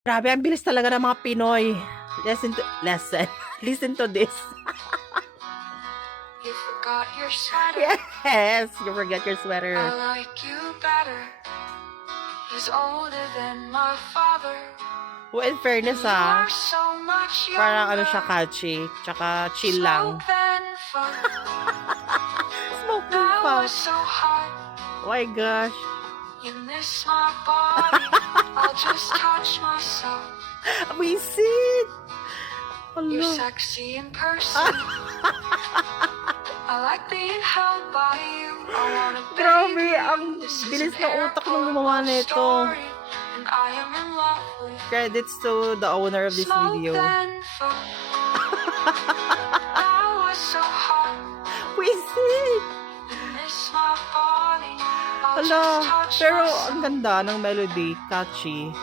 Grabe, ang bilis talaga ng mga Pinoy. Lesson. Listen to this. You forgot your sweater. Yes, you forget your sweater. I like you better. He's older than my father. Well, in fairness You are so much younger. parang ano siya, catchy. Tsaka chill lang. Smoke and fun. Smoking That pa. was so hot. Oh my gosh. You miss my body. I'll just touch myself. Amazing! You're Hello. sexy in person. I like being held by you. I wanna be Grabe, you. ang This is bilis an ng utak ng airport gumawa love nito. story, and I am in love with Credits to the owner of this smoke video. and fun. That was so hot. Amazing! You miss my body. I'll Hala, just touch pero myself. ang ganda ng melody, catchy.